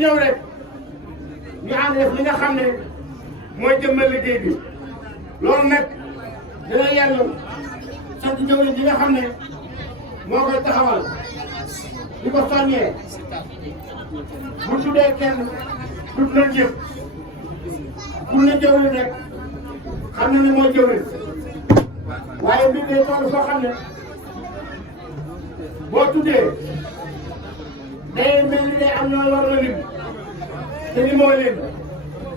ñëw rek ñu ànd def li nga xam ne mooy jëmmal liggéey bi loolu nag dina yàlla sant jëwriñ ji nga xam ne moo koy taxawal di ko soññee bu tuddee kenn tudd nañ ñëpp ku ne jëwriñ rek xam na ne mooy jëwriñ waaye mbir day toll foo xam ne boo tuddee day mel ni day am ñoo war na lim te li moo leen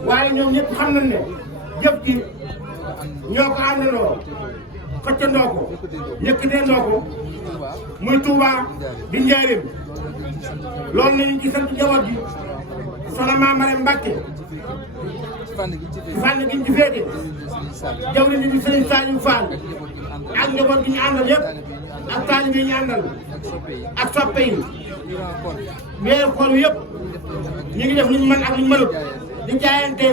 waaye ñoom ñëpp xam nañ ne jëf gi ñoo ko àndandoo xëccandoo ko yëkkateendoo ko muy Touba di Njaaréem loolu nañu ci sant njaboot gi soxna Maam Marème Mbacke fànn gi ñu ci féete jawriñ ji di Serigne Saliou Fall ak njaboot gi ñu àndal yëpp ak taalibe yi ñu àndal ak soppe yi weeru koor yëpp ñu ngi def luñ mën ak luñ mënut di jaayante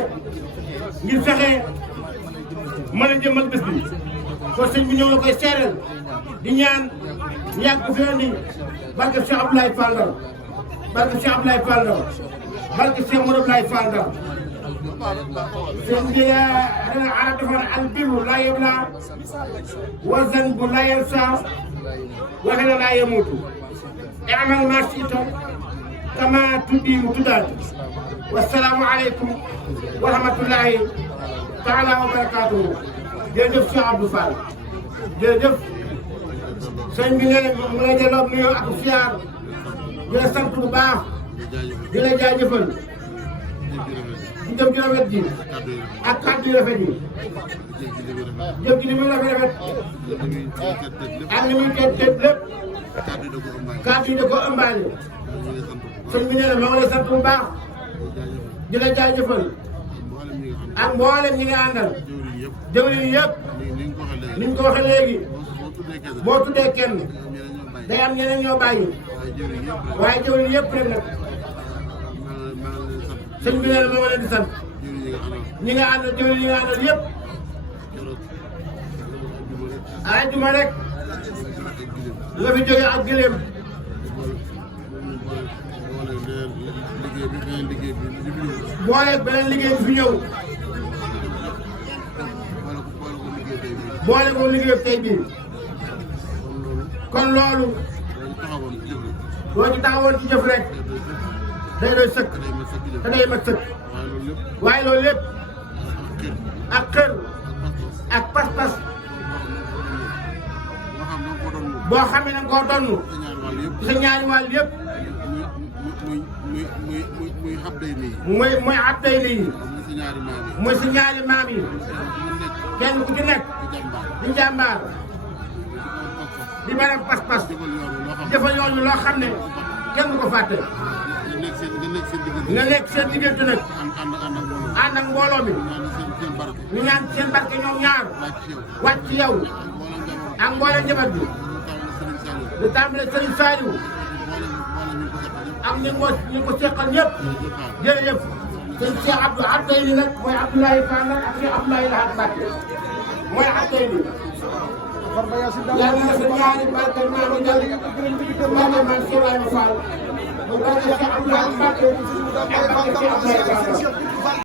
ngir fexe mën a jëmmal bés bi kon sëñ bi ñëw la koy seeral di ñaan ñu yàgg ko fi andi barke Cheikh Abdoulaye Fall Ndar barke Cheikh Abdoulaye Fall Ndar barke Cheikh Modou Abdoulaye Fall Ndar sëñ bi dana arab dafa al birru laa yabla wa zanbu laa yansa wa xela laa yamuutu i'mal maa shi'ta kama tuddiinu tuddaat wassalaamu aleykum wa rahmatullahi taala wa barakaatuhu jërëjëf Cheikh Abdou Fall jërëjëf sëñ bi nee na mu lay delloo nuyoo ak siyaar di la sant bu baax di la jaajëfal di jëf ji rafet ji ak kàddu yu rafet yi jëf ji ni muy rafet ak ni muy tedd lépp kàddu yi da ko ëmbaale sëñ bi nee na moo ngi lay sant bu baax di la jaajëfal ak mboolem ñi nga àndal jëwriñ yëpp ni ñu ko waxee léegi boo tuddee kenn day am ñeneen ñoo bàyyi waaye jëwriñ yëpp rek nag sëñ bi nee na moo leen di sant ñi nga àndal jëwriñ ñi nga àndal yëpp ajjuma rek la fi jóge ak gëléem boole beneen liggéey bi fi ñëw boole ko liggéey tey bii kon loolu boo ci taxawoon ci jëf rek day doy sëkk te day mat sëkk waaye loolu lépp ak xër ak pas-pas boo xam ne koo donn sa ñaari wàll yëpp muy ab day nii muy sa ñaari maam yi kenn ku ci nekk di jàmbaar di baram pas-pas jëfal yoon wi loo xam ne kenn du ko fàtte nga nekk seen diggante nag ànd ak mbooloo mi ñu ñaan seen barke ñoom ñaar wàcc ci yow ak mboolem njaboot bi di tàmbale Serigne Saliou ak ñu ko seqal ñëpp jërëjëf sëñ Cheikh Abdou Abdoulaye nag mooy Abdoulaye Fall ak Cheikh Abdoulaye Lahad Mbacké mooy Abdoulaye yàlla na sa ñaari barke maama Ndiaye maama man Cheikh Ibrahima Fall mu barke Cheikh Abdoulaye Mbacké ak barke Cheikh Abdoulaye Fall